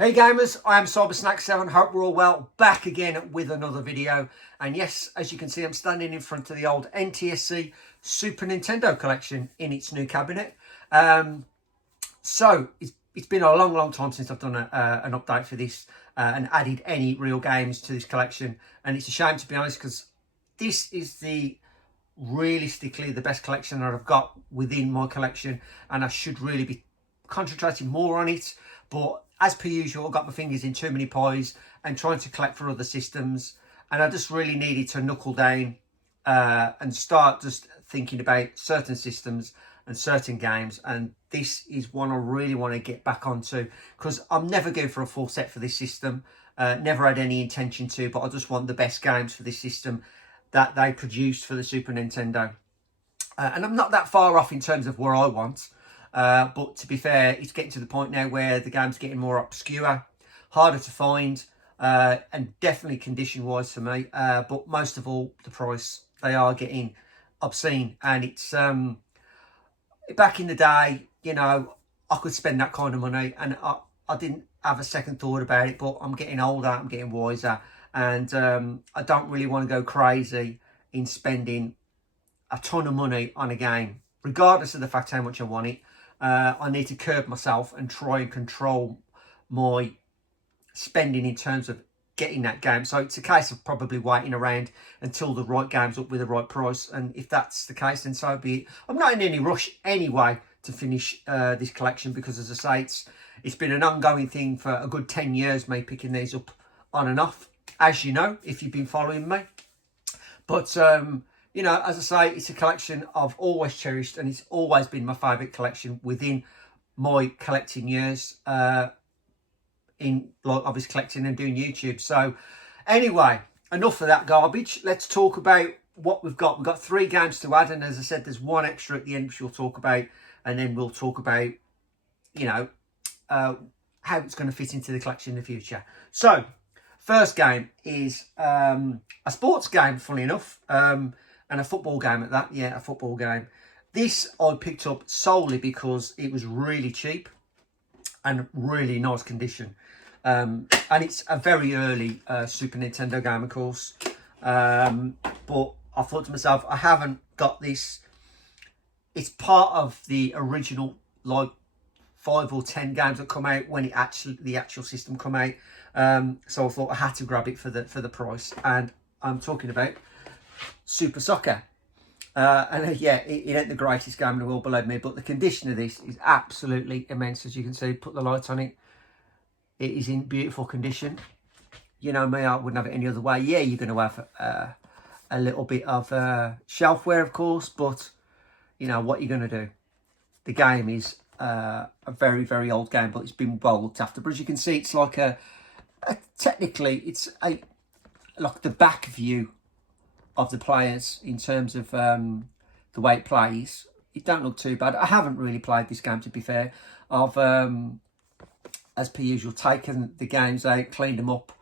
Hey gamers, I am CyberSnack7, hope we're all well, back again with another video. And yes, as you can see, I'm standing in front of the old NTSC Super Nintendo collection in its new cabinet. So it's been a long time since I've done an update for this and added any real games to this collection. And it's a shame, to be honest, because this is realistically the best collection that I've got within my collection, and I should really be concentrating more on it. But as per usual, I've got my fingers in too many pies and trying to collect for other systems, and I just really needed to knuckle down and start just thinking about certain systems and certain games. And this is one I really want to get back onto, because I'm never going for a full set for this system, never had any intention to, but I just want the best games for this system that they produced for the Super Nintendo. And I'm not that far off in terms of where I want. But to be fair, it's getting to the point now where the game's getting more obscure, harder to find, and definitely condition-wise for me. But most of all, the price. They are getting obscene. And it's, back in the day, you know, I could spend that kind of money, and I didn't have a second thought about it. But I'm getting older, I'm getting wiser, and I don't really want to go crazy in spending a ton of money on a game, regardless of the fact how much I want it. I need to curb myself and try and control my spending in terms of getting that game. So it's a case of probably waiting around until the right game's up with the right price. And if that's the case, then so be it. I'm not in any rush anyway to finish this collection, because, as I say, it's been an ongoing thing for a good 10 years, me picking these up on and off, as you know, if you've been following me. But you know, as I say, it's a collection I've always cherished, and it's always been my favourite collection within my collecting years, in, like, obviously collecting and doing YouTube. So anyway, enough of that garbage. Let's talk about what we've got. We've got 3 games to add, and as I said, there's one extra at the end which we'll talk about, and then we'll talk about, you know, how it's going to fit into the collection in the future. So first game is a sports game, funny enough, and a football game at that. Yeah, a football game. This I picked up solely because it was really cheap and really nice condition. And it's a very early Super Nintendo game, of course. But I thought to myself, I haven't got this. It's part of the original, like, 5 or 10 games that come out when the actual system come out. So I thought I had to grab it for the price. And I'm talking about Super Soccer. And yeah, it ain't the greatest game in the world, believe me, but the condition of this is absolutely immense. As you can see, put the light on it. It is in beautiful condition. You know me, I wouldn't have it any other way. Yeah, you're going to have a little bit of shelf wear, of course, but you know what you're going to do. The game is a very old game, but it's been well looked after. But as you can see, it's like technically it's like the back view of the players in terms of the way it plays. It don't look too bad. I haven't really played this game, to be fair. I've as per usual taken the games out, cleaned them up,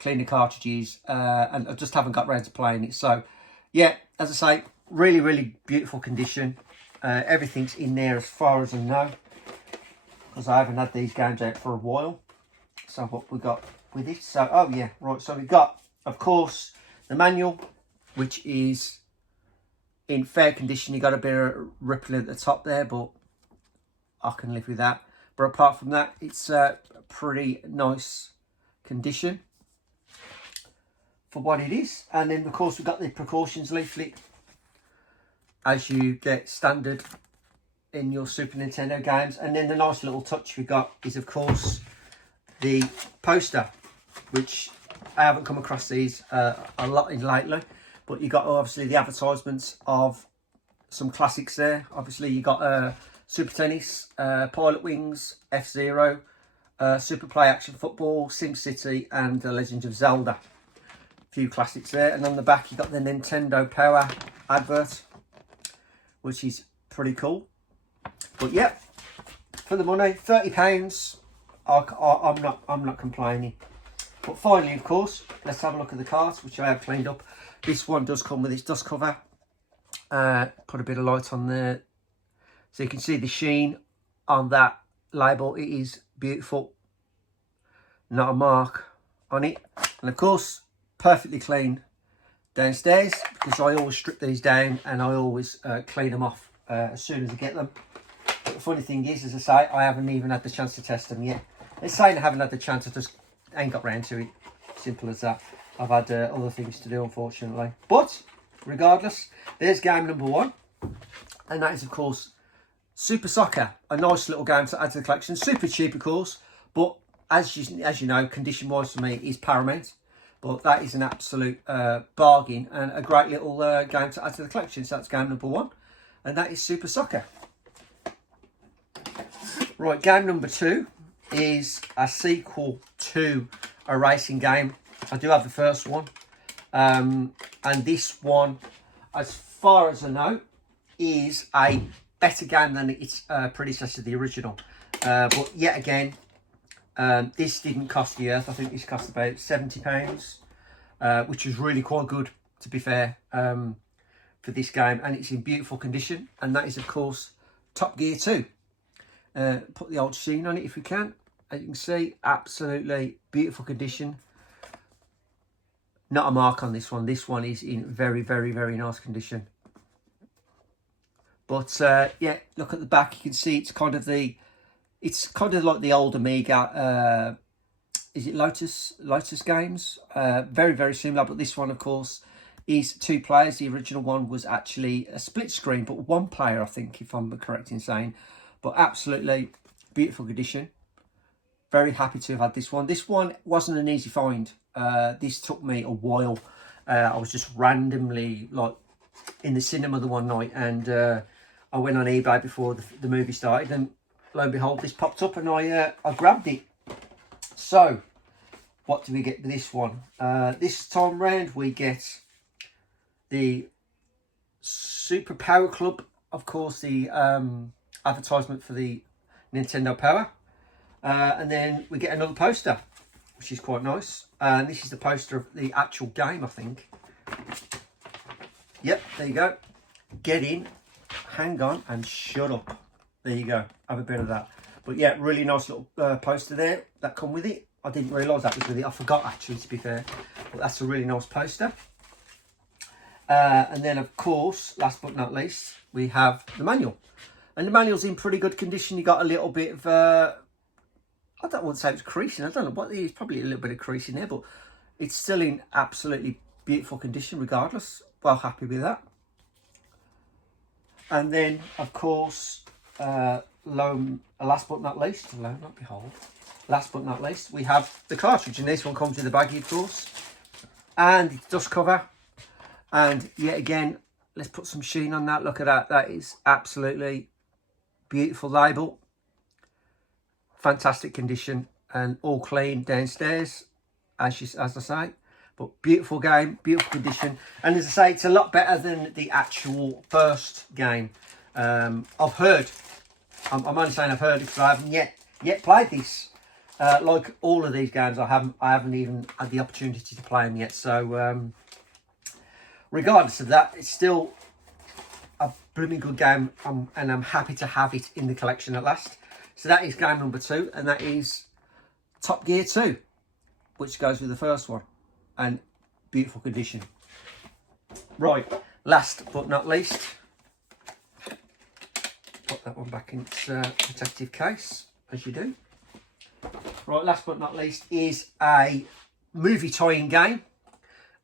cleaned the cartridges, and I just haven't got round to playing it. So yeah, as I say, really beautiful condition. Everything's in there as far as I know, because I haven't had these games out for a while. So what we got with it? So, oh yeah, right. So we've got, of course, the manual, which is in fair condition. You got a bit of rippling at the top there, but I can live with that. But apart from that, it's a pretty nice condition for what it is. And then, of course, we've got the precautions leaflet, as you get standard in your Super Nintendo games. And then the nice little touch we got is, of course, the poster, which I haven't come across these a lot in lately. But you got obviously the advertisements of some classics there. Obviously you got Super Tennis, Pilot Wings, F-Zero, Super Play Action Football, SimCity, and The Legend of Zelda. A few classics there. And on the back you got the Nintendo Power advert, which is pretty cool. But yeah, for the money, £30. I'm not complaining. But finally, of course, let's have a look at the cards, which I have cleaned up. This one does come with its dust cover. Put a bit of light on there, so you can see the sheen on that label. It is beautiful. not a mark on it. And of course, perfectly clean downstairs, because I always strip these down and I always clean them off as soon as I get them. But the funny thing is, as I say, I haven't even had the chance to test them yet. It's saying I haven't had the chance, I just ain't got round to it. Simple as that. I've had other things to do, unfortunately. But regardless, there's game number 1, and that is of course Super Soccer, a nice little game to add to the collection. Super cheap, of course, but as you know, condition wise for me is paramount. But that is an absolute bargain and a great little game to add to the collection. So that's game number 1, and that is Super Soccer. Right, game number 2 is a sequel to a racing game. I do have the first one, and this one, as far as I know, is a better game than its predecessor, the original. But yet again, this didn't cost the earth. I think this cost about £70, which was really quite good, to be fair, for this game. And it's in beautiful condition, and that is, of course, Top Gear 2. Put the old sheen on it if we can. As you can see, absolutely beautiful condition. Not a mark on this one. This one is in very, very, very nice condition. But yeah, look at the back. You can see it's kind of like the old Amiga. Is it Lotus games? Very, very similar. But this one, of course, is 2 players. The original one was actually a split screen, but 1 player, I think, if I'm correct in saying. But absolutely beautiful condition. Very happy to have had this one. This one wasn't an easy find. This took me a while. I was just randomly like in the cinema the one night, and I went on eBay before the movie started, and lo and behold, this popped up, and I grabbed it. So, what do we get with this one? This time round, we get the Super Power Club, of course, the advertisement for the Nintendo Power. And then we get another poster, which is quite nice. And this is the poster of the actual game, I think. Yep, there you go. Get in, hang on, and shut up. There you go. Have a bit of that. But yeah, really nice little poster there that come with it. I didn't realise that was with it. I forgot, actually, to be fair. But that's a really nice poster. And then, of course, last but not least, we have the manual. And the manual's in pretty good condition. You got a little bit of... I don't want to say it's creasing. I don't know what it is. Probably a little bit of creasing there, but it's still in absolutely beautiful condition regardless. Well happy with that. And then, of course, last but not least, last but not least, we have the cartridge. And this one comes with a baggie, of course. And it's dust cover. And yet again, let's put some sheen on that. Look at that. That is absolutely beautiful label. Fantastic condition and all clean downstairs, as I say. But beautiful game, beautiful condition. And as I say, it's a lot better than the actual first game. I've heard, I'm only saying I've heard it because I haven't yet played this. Like all of these games, I haven't even had the opportunity to play them yet. So regardless of that, it's still a blooming good game, and I'm happy to have it in the collection at last. So that is game number 2, and that is Top Gear 2, which goes with the first one, and beautiful condition. Right, last but not least, put that one back in its protective case, as you do. Right, last but not least is a movie tie-in game.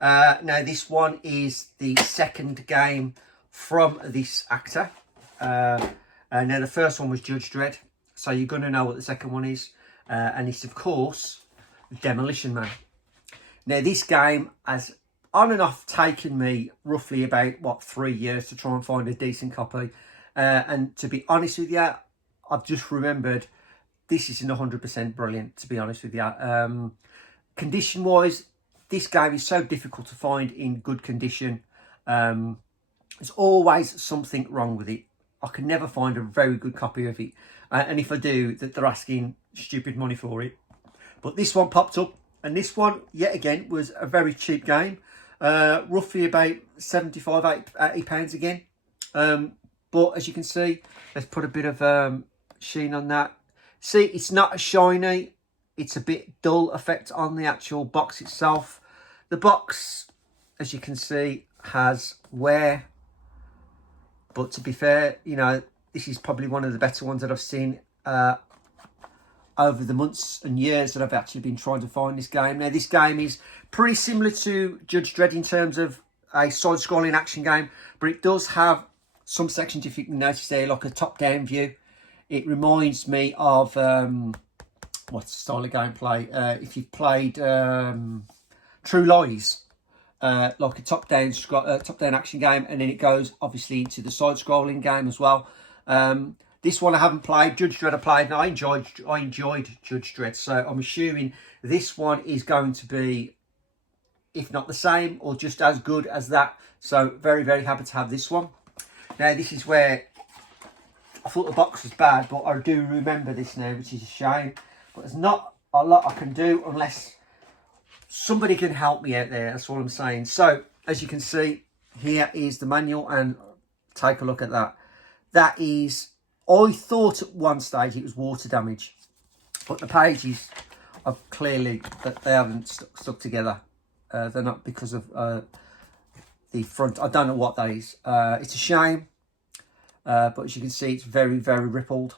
Now this one is the second game from this actor. Now the first one was Judge Dredd, so you're going to know what the second one is. And it's, of course, Demolition Man. Now, this game has on and off taken me roughly about, 3 years to try and find a decent copy. And to be honest with you, I've just remembered this isn't 100% brilliant, to be honest with you. Condition-wise, this game is so difficult to find in good condition. There's always something wrong with it. I can never find a very good copy of it. And if I do, they're asking stupid money for it. But this one popped up. And this one, yet again, was a very cheap game. Roughly about £75, £80 again. But as you can see, let's put a bit of sheen on that. See, it's not as shiny it's a bit dull effect on the actual box itself. The box, as you can see, has wear, but to be fair, you know, this is probably one of the better ones that I've seen over the months and years that I've actually been trying to find this game. Now, this game is pretty similar to Judge Dredd in terms of a side-scrolling action game, but it does have some sections, if you can notice there, like a top-down view. It reminds me of what's the style of gameplay? If you've played True Lies, like a top-down action game, and then it goes obviously into the side-scrolling game as well. This one I haven't played. Judge Dredd I played, and I enjoyed Judge Dredd. So I'm assuming this one is going to be, if not the same, or just as good as that. So very, very happy to have this one. Now, this is where I thought the box was bad, but I do remember this now, which is a shame. But there's not a lot I can do unless somebody can help me out there. That's all I'm saying. So, as you can see, here is the manual, and take a look at that. That is, I thought at one stage it was water damage, but the pages are clearly, that they haven't stuck together. They're not because of the front. I don't know what that is. It's a shame, but as you can see, it's very, very rippled.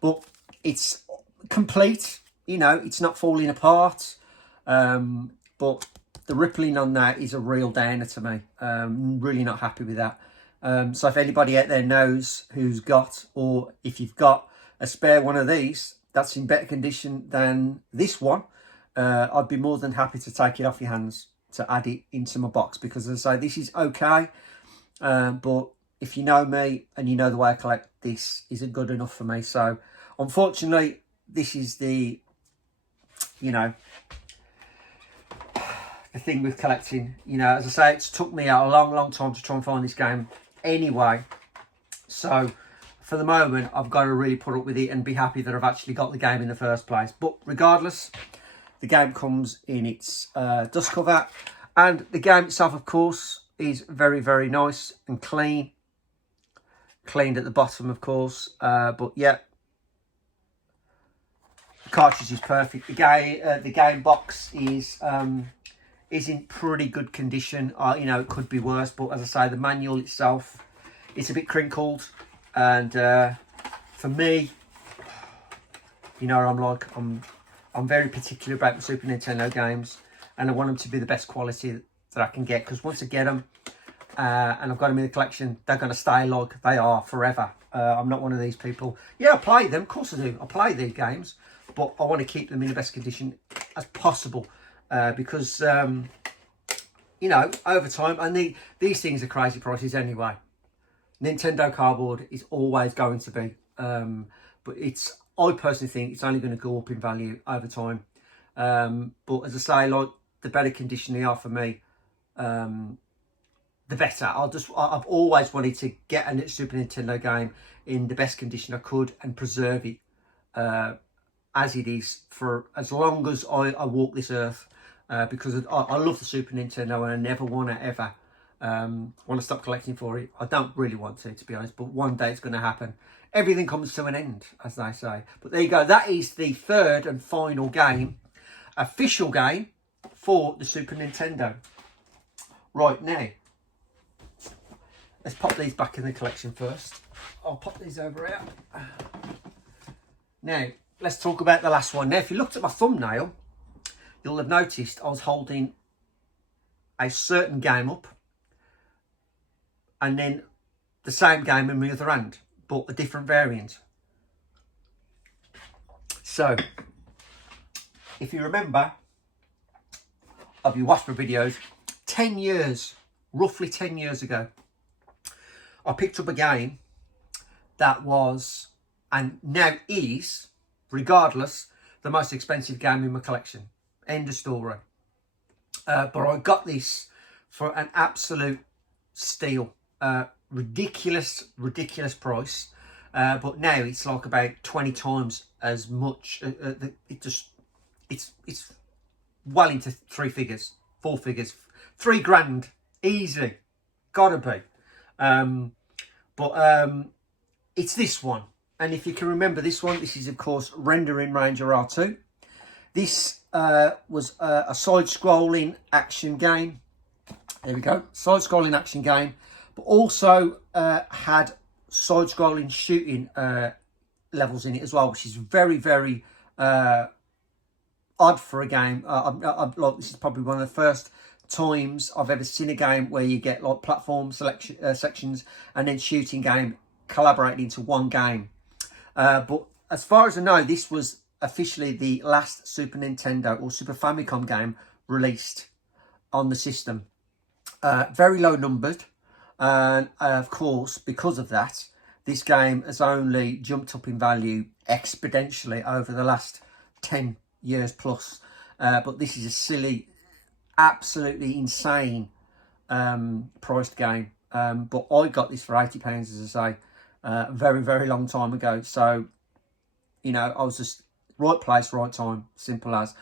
But it's complete, you know, it's not falling apart. But the rippling on that is a real downer to me. I'm really not happy with that. So if anybody out there knows who's got, or if you've got a spare one of these that's in better condition than this one, I'd be more than happy to take it off your hands to add it into my box, because as I say, this is okay. But if you know me and you know the way I collect, this isn't good enough for me. So unfortunately, this is the, you know, the thing with collecting. You know, as I say, it's took me a long, long time to try and find this game anyway. So for the moment, I've got to really put up with it and be happy that I've actually got the game in the first place. But regardless, the game comes in its dust cover, and the game itself, of course, is very, very nice and clean. Cleaned at the bottom, of course, but yeah, the cartridge is perfect. The game box is in pretty good condition. You know, it could be worse, but as I say, the manual itself, it's a bit crinkled, and for me, you know, I'm very particular about the Super Nintendo games, and I want them to be the best quality that I can get, because once I get them and I've got them in the collection, they're going to stay like they are forever. I'm not one of these people. Yeah, I play them, of course I do. I play these games, but I want to keep them in the best condition as possible, because you know, over time, and these things are crazy prices anyway. Nintendo cardboard is always going to be, but I personally think it's only going to go up in value over time. But as I say, like, the better condition they are for me, the better. I've always wanted to get a Super Nintendo game in the best condition I could and preserve it as it is for as long as I walk this earth, because I love the Super Nintendo, and I never want to ever want to stop collecting for it. I don't really want to be honest, but one day it's going to happen. Everything comes to an end, as they say. But there you go. That is the third and final game, official game for the Super Nintendo. Right, now, let's pop these back in the collection first. I'll pop these over here. Now, let's talk about the last one. Now, if you looked at my thumbnail, you'll have noticed I was holding a certain game up, and then the same game in my other hand, but a different variant. So, if you remember, of your watched my videos, 10 years, roughly 10 years ago, I picked up a game that was, and now is, regardless, the most expensive game in my collection. End of story. But I got this for an absolute steal. Ridiculous price. But now it's like about 20 times as much. It's well into 3 figures, 4 figures, 3 grand, easy, gotta be. But it's this one, and if you can remember this one, this is of course Rendering Ranger R2. This was a side-scrolling action game. There we go, side-scrolling action game, but also had side-scrolling shooting levels in it as well, which is very, very odd for a game. Like, this is probably one of the first times I've ever seen a game where you get like platform selection sections and then shooting game collaborated into one game. But as far as I know, this was officially the last Super Nintendo or Super Famicom game released on the system. Very low numbered, and of course, because of that, this game has only jumped up in value exponentially over the last 10 years plus. But this is a silly, absolutely insane priced game. But I got this for £80, as I say, a very, very long time ago. So, you know, I was just right place, right time, simple as.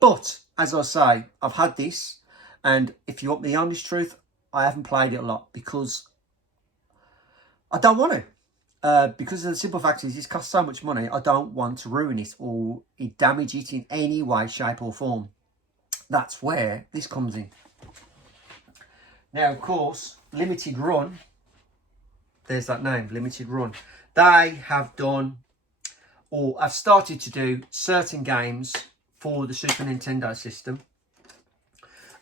But as I say, I've had this, and if you want the honest truth, I haven't played it a lot because I don't want to. Because of the simple fact is, this costs so much money, I don't want to ruin it or damage it in any way, shape or form. That's where this comes in. Now, of course, Limited Run, there's that name, Limited Run. They have done, or have started to do, certain games for the Super Nintendo system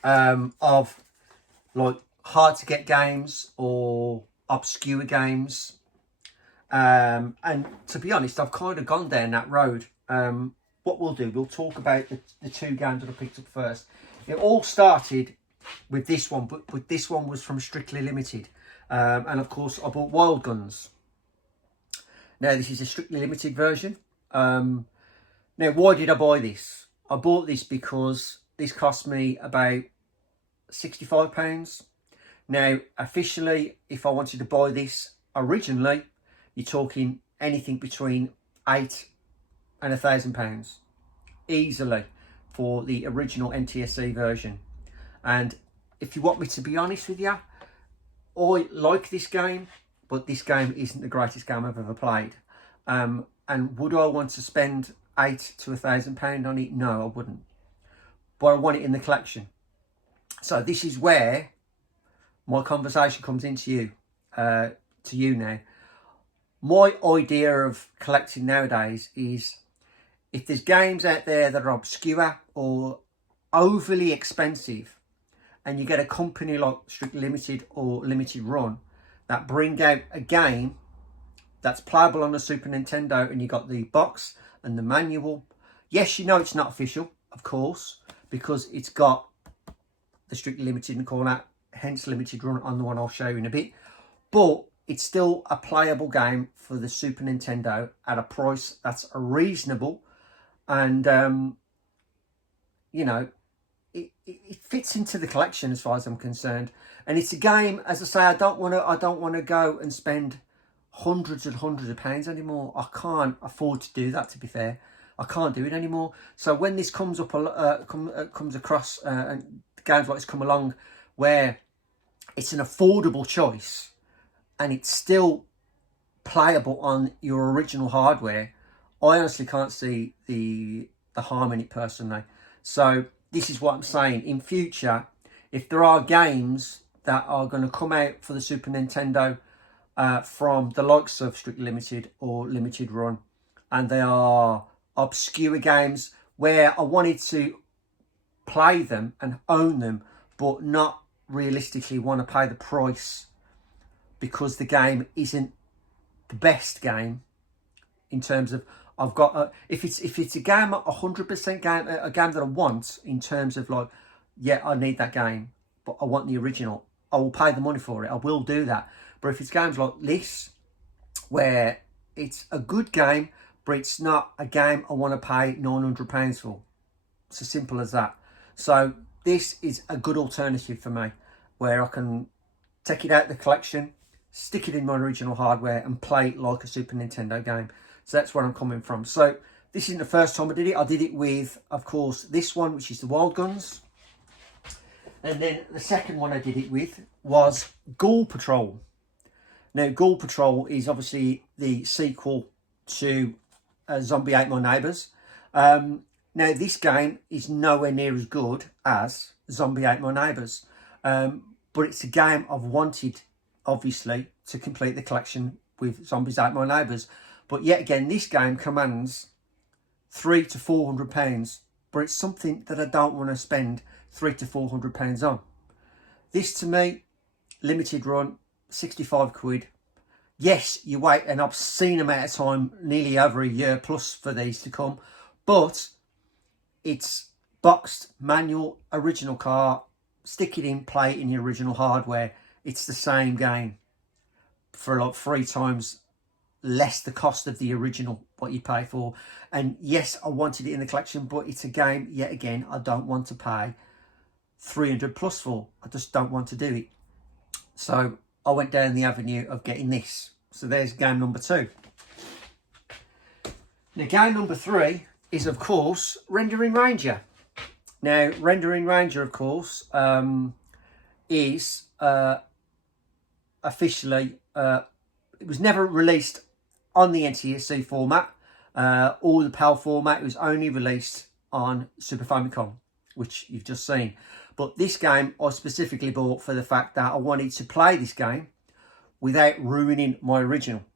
of like hard to get games or obscure games. And to be honest, I've kind of gone down that road. What we'll do, we'll talk about the two games that I picked up first. It all started with this one, but this one was from Strictly Limited. And of course, I bought Wild Guns. Now, this is a Strictly Limited version. Now, why did I buy this? I bought this because this cost me about £65. Now, officially, if I wanted to buy this originally, you're talking anything between £800 and £1,000 easily for the original NTSC version. And if you want me to be honest with you, I like this game, but this game isn't the greatest game I've ever played. And would I want to spend £800 to £1,000 on it? No, I wouldn't. But I want it in the collection. So this is where my conversation comes into you, to you now. My idea of collecting nowadays is, if there's games out there that are obscure or overly expensive, and you get a company like Strictly Limited or Limited Run that bring out a game that's playable on the Super Nintendo, and you got the box and the manual. Yes, you know it's not official, of course, because it's got the Strictly Limited in the corner, hence Limited Run on the one I'll show you in a bit. But it's still a playable game for the Super Nintendo at a price that's reasonable, and you know, it fits into the collection as far as I'm concerned. And it's a game, as I say, I don't want to go and spend hundreds and hundreds of pounds anymore. I can't afford to do that, to be fair. I can't do it anymore. So when this comes up, comes across, and games like this come along, where it's an affordable choice and it's still playable on your original hardware, I honestly can't see the harm in it personally. So this is what I'm saying. In future, if there are games that are going to come out for the Super Nintendo from the likes of Strictly Limited or Limited Run, and they are obscure games where I wanted to play them and own them, but not realistically want to pay the price because the game isn't the best game in terms of, I've got if it's a game, 100% game, a game that I want in terms of like, yeah, I need that game, but I want the original, I will pay the money for it. I will do that. But if it's games like this, where it's a good game, but it's not a game I want to pay £900 for. It's as simple as that. So this is a good alternative for me, where I can take it out of the collection, stick it in my original hardware and play it like a Super Nintendo game. So that's where I'm coming from. So this isn't the first time I did it. I did it with, of course, this one, which is the Wild Guns. And then the second one I did it with was Ghoul Patrol. Now, Ghoul Patrol is obviously the sequel to Zombie Ate My Neighbours. Now, Now, this game is nowhere near as good as Zombie Ate My Neighbours, but it's a game I've wanted, obviously, to complete the collection with Zombies Ate My Neighbours. But yet again, this game commands £300 to £400, but it's something that I don't want to spend £300 to £400 on. This, to me, limited run, 65 quid. Yes, you wait an obscene amount of time, nearly over a year plus for these to come, but it's boxed, manual, original car, stick it in, play it in the original hardware. It's the same game for like 3 times less the cost of the original, what you pay for. And yes, I wanted it in the collection, but it's a game, yet again, I don't want to pay 300 plus for. I just don't want to do it. So I went down the avenue of getting this. So there's game number 2. Now, game number 3 is, of course, Rendering Ranger. Now, Rendering Ranger, of course, is officially, it was never released on the NTSC format or the PAL format. It was only released on Super Famicom, which you've just seen. But this game I specifically bought for the fact that I wanted to play this game without ruining my original.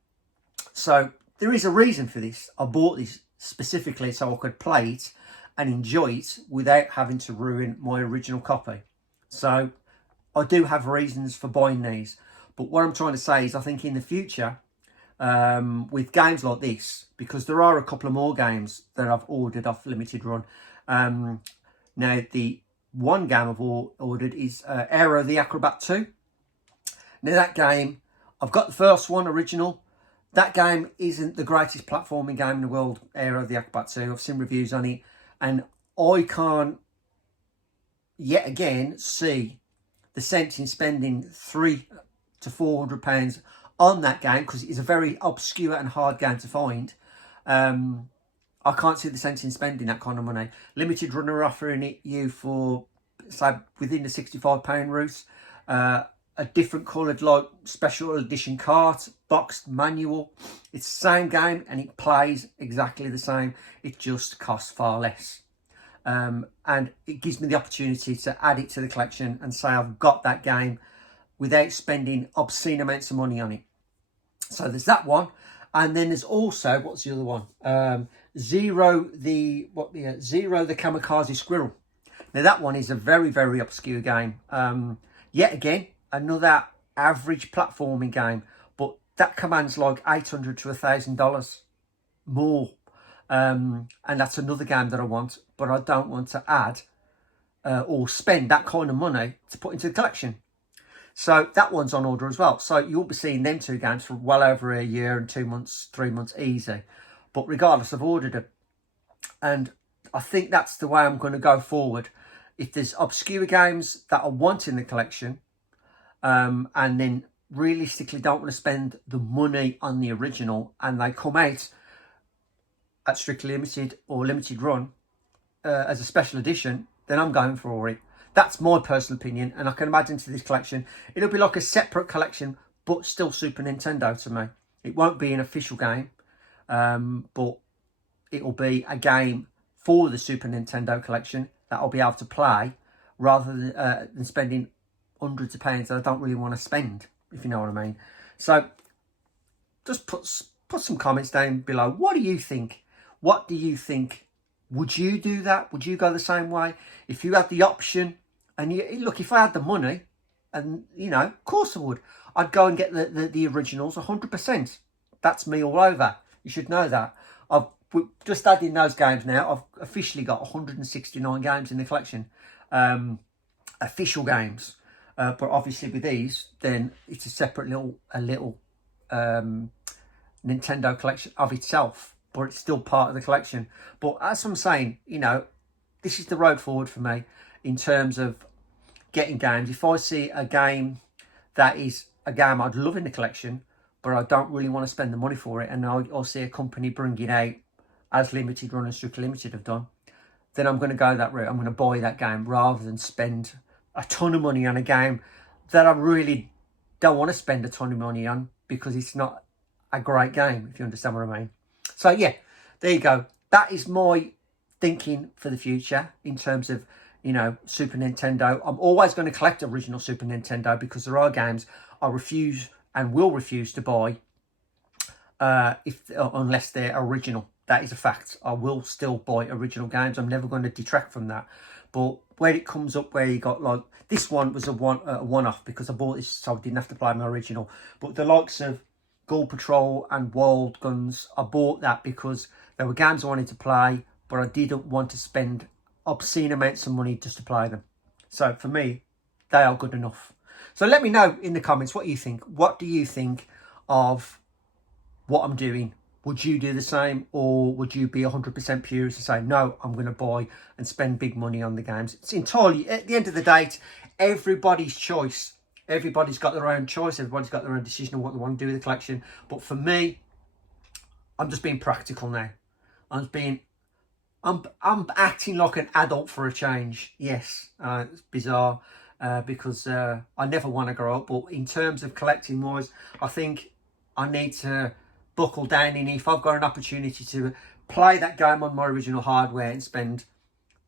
So there is a reason for this. I bought this specifically so I could play it and enjoy it without having to ruin my original copy. So I do have reasons for buying these. But what I'm trying to say is I think in the future, with games like this, because there are a couple of more games that I've ordered off limited run. Now, the one game I've ordered is Aero the Acrobat 2. Now, that game, I've got the first one, original. That game isn't the greatest platforming game in the world, Aero the Acrobat 2. I've seen reviews on it, and I can't, yet again, see the sense in spending £300 to £400 on that game, because it is a very obscure and hard game to find. I can't see the sense in spending that kind of money. Limited Run are offering it you for, say, within the £65 route. A different coloured, like, special edition cart, boxed, manual. It's the same game and it plays exactly the same. It just costs far less. And it gives me the opportunity to add it to the collection and say I've got that game without spending obscene amounts of money on it. So there's that one. And then there's also, what's the other one? Zero the Kamikaze Squirrel. Now that one is a very, very obscure game. Yet again, another average platforming game, but that commands like $800 to $1,000 more. And that's another game that I want, but I don't want to add or spend that kind of money to put into the collection. So that one's on order as well. So you'll be seeing them 2 games for well over a year and 2 months, 3 months easy. But regardless, I've ordered it. And I think that's the way I'm going to go forward. If there's obscure games that I want in the collection, and then realistically don't want to spend the money on the original, and they come out at Strictly Limited or Limited Run as a special edition, then I'm going for it. That's my personal opinion, and I can imagine to this collection, it'll be like a separate collection, but still Super Nintendo to me. It won't be an official game, but it'll be a game for the Super Nintendo collection that I'll be able to play, rather than spending hundreds of pounds that I don't really want to spend, if you know what I mean. So just put some comments down below. What do you think? What do you think? Would you do that? Would you go the same way? If you had the option, and look, if I had the money, and you know, of course I would. I'd go and get the originals 100%. That's me all over. You should know that. I've just adding those games now. I've officially got 169 games in the collection, official games. But obviously with these, then it's a separate little Nintendo collection of itself, but it's still part of the collection. But as I'm saying, you know, this is the road forward for me in terms of getting games. If I see a game that is a game I'd love in the collection, but I don't really want to spend the money for it, and I'll see a company bring it out as Limited Run and Strictly Limited have done, then I'm going to go that route. I'm going to buy that game rather than spend a ton of money on a game that I really don't want to spend a ton of money on, because it's not a great game, if you understand what I mean. So yeah, there you go. That is my thinking for the future in terms of, you know, Super Nintendo. I'm always going to collect original Super Nintendo because there are games I refuse and will refuse to buy unless they're original. That is a fact. I will still buy original games. I'm never going to detract from that. But where it comes up where you got like, this one was a one-off because I bought this so I didn't have to play my original. But the likes of Gold Patrol and Wild Guns, I bought that because there were games I wanted to play, but I didn't want to spend obscene amounts of money just to play them. So for me, they are good enough. So let me know in the comments what you think. What do you think of what I'm doing? Would you do the same, or would you be 100% purist and say, no, I'm going to buy and spend big money on the games? It's entirely, at the end of the day, it's everybody's choice. Everybody's got their own choice. Everybody's got their own decision on what they want to do with the collection. But for me, I'm just being practical now. I'm acting like an adult for a change. Yes, it's bizarre because I never want to grow up. But in terms of collecting wise, I think I need to buckle down. And if I've got an opportunity to play that game on my original hardware and spend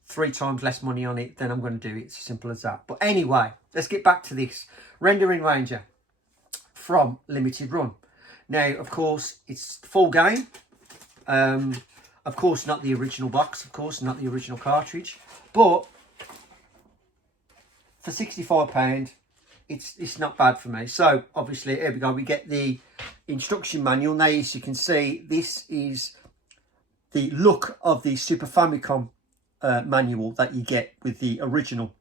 3 times less money on it, then I'm going to do it. It's as simple as that. But anyway, let's get back to this. Rendering Ranger from Limited Run. Now, of course, it's the full game. Of course, not the original box. Of course, not the original cartridge. But for £65, it's not bad for me. So, obviously, here we go. We get the instruction manual. Now, as you can see, this is the look of the Super Famicom manual that you get with the original.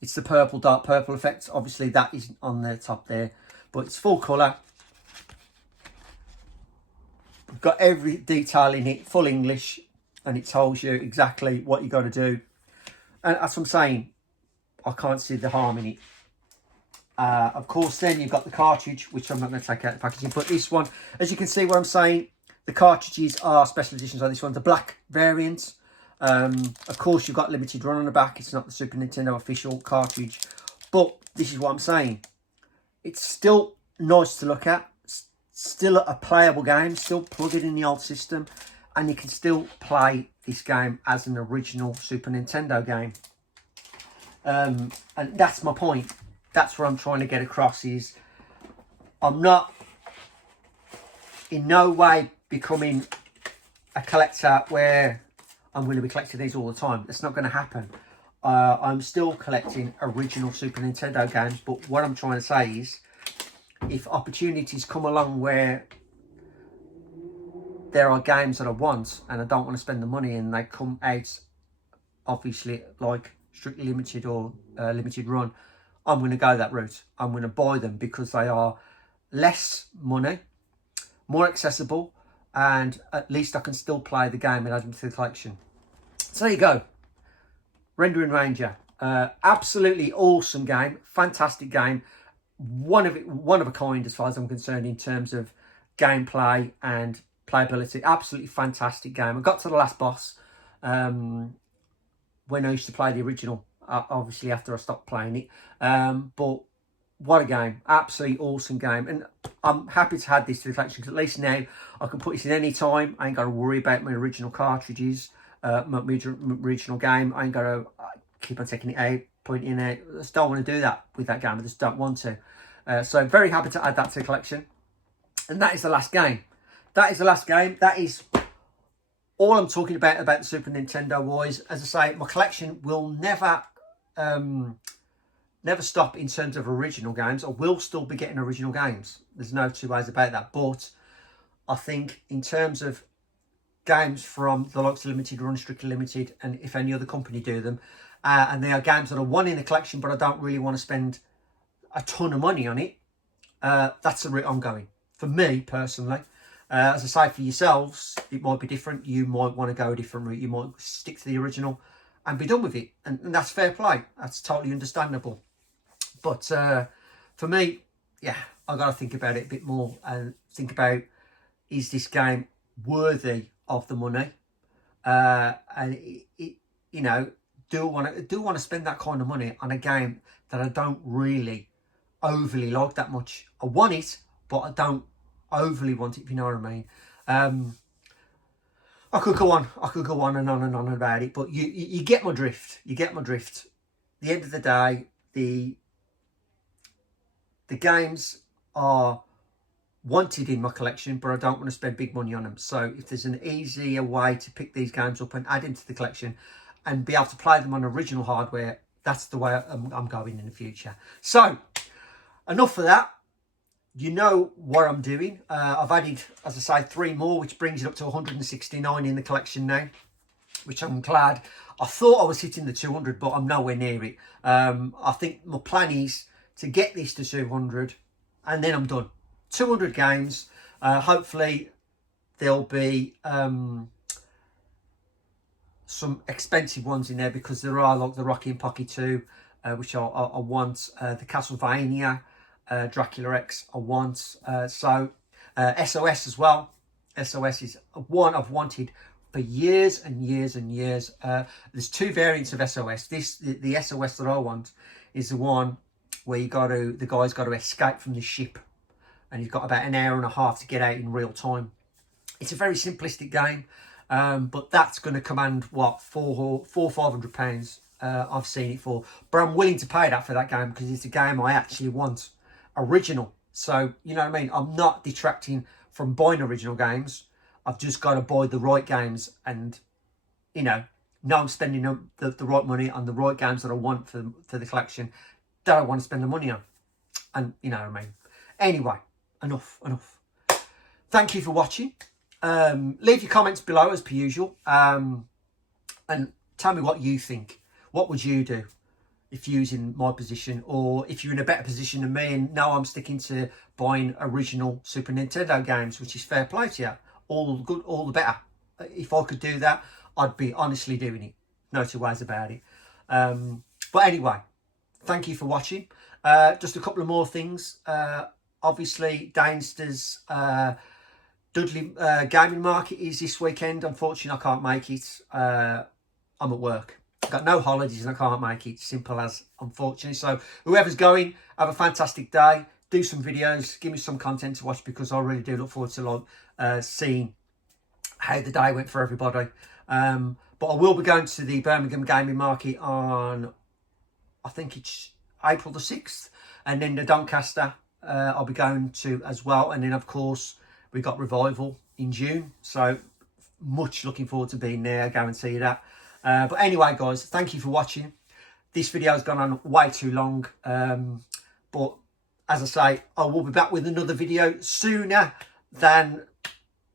It's the purple, dark purple effect. Obviously, that isn't on the top there. But it's full colour. We've got every detail in it, full English, and it tells you exactly what you got to do. And as I'm saying, I can't see the harm in it. Of course, then you've got the cartridge, which I'm not going to take out the packaging. But this one, as you can see what I'm saying, the cartridges are special editions. So this one's a black variant. Of course, you've got Limited Run on the back. It's not the Super Nintendo official cartridge. But this is what I'm saying. It's still nice to look at. Still a playable game. Still plug it in the old system. And you can still play this game as an original Super Nintendo game. And that's my point. That's what I'm trying to get across is I'm not in no way becoming a collector where I'm going to be collecting these all the time. That's not going to happen. I'm still collecting original Super Nintendo games, but what I'm trying to say is if opportunities come along where there are games that I want and I don't want to spend the money and they come out obviously like strictly limited or limited run, I'm going to go that route. I'm going to buy them because they are less money, more accessible, and at least I can still play the game and add them to the collection. So there you go. Rendering Ranger. Absolutely awesome game. Fantastic game. One of a kind as far as I'm concerned in terms of gameplay and playability. Absolutely fantastic game. I got to the last boss when I used to play the original. Obviously after I stopped playing it. But what a game. Absolutely awesome game. And I'm happy to add this to the collection because at least now I can put this in any time. I ain't got to worry about my original cartridges, my original game. I ain't got to keep on taking it out, putting it in it. I just don't want to do that with that game. I just don't want to. So I'm very happy to add that to the collection. And that is the last game. That is the last game. That is all I'm talking about the Super Nintendo wise. As I say, my collection will never stop in terms of original games. I will still be getting original games. There's no two ways about that. But I think in terms of games from the likes of Limited Run, Strictly Limited, and if any other company do them, and they are games that I want in the collection, but I don't really want to spend a ton of money on it, that's the route I'm going. For me, personally. As I say, for yourselves, it might be different. You might want to go a different route. You might stick to the original and be done with it. And that's fair play. That's totally understandable. But for me, yeah, I got to think about it a bit more and think about, is this game worthy of the money? And you know, do I want to spend that kind of money on a game that I don't really overly like that much? I want it, but I don't overly want it, if you know what I mean. I could go on. I could go on and on about it, but you get my drift. You get my drift. At the end of the day, the games are wanted in my collection, but I don't want to spend big money on them. So if there's an easier way to pick these games up and add them to the collection and be able to play them on original hardware, that's the way I'm going in the future. So enough of that. You know what I'm doing. I've added, as I say, 3 more, which brings it up to 169 in the collection now, which I'm glad. I thought I was hitting the 200, but I'm nowhere near it. I think my plan is to get this to 200 and then I'm done. 200 games. Hopefully there'll be some expensive ones in there, because there are like the Rocky and Pocky 2, which I want, the Castlevania, Dracula X I want, so SOS as well. SOS is one I've wanted for years and years and years. There's 2 variants of SOS. The SOS that I want is the one where the guy's got to escape from the ship, and he's got about an hour and a half to get out in real time. It's a very simplistic game, but that's going to command what, £400-500 I've seen it for. But I'm willing to pay that for that game, because it's a game I actually want original. So you know what I mean, I'm not detracting from buying original games. I've just got to buy the right games, and you know I'm spending the right money on the right games that I want for the collection that I want to spend the money on. And you know what I mean. Anyway, enough. Thank you for watching. Leave your comments below as per usual, and tell me what you think. What would you do if you was in my position, or if you're in a better position than me and now I'm sticking to buying original Super Nintendo games, which is fair play to you. All the good, all the better. If I could do that, I'd be honestly doing it. No 2 ways about it. But anyway, thank you for watching. Just a couple of more things. Obviously, Dainster's Dudley gaming market is this weekend. Unfortunately, I can't make it. I'm at work. I've got no holidays and I can't make it. Simple as, unfortunately. So whoever's going, have a fantastic day. Do some videos. Give me some content to watch, because I really do look forward to seeing how the day went for everybody. But I will be going to the Birmingham gaming market on, I think it's April the 6th. And then the Doncaster I'll be going to as well. And then, of course, we got Revival in June. So much looking forward to being there. I guarantee you that. But anyway, guys, thank you for watching. This video has gone on way too long. But as I say, I will be back with another video sooner than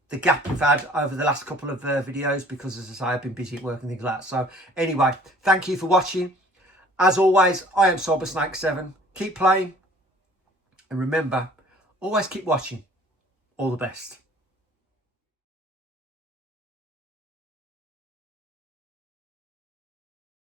the gap we've had over the last couple of videos, because, as I say, I've been busy at work and things like that. So anyway, thank you for watching. As always, I am Cybersnake7. Keep playing. And remember, always keep watching. All the best.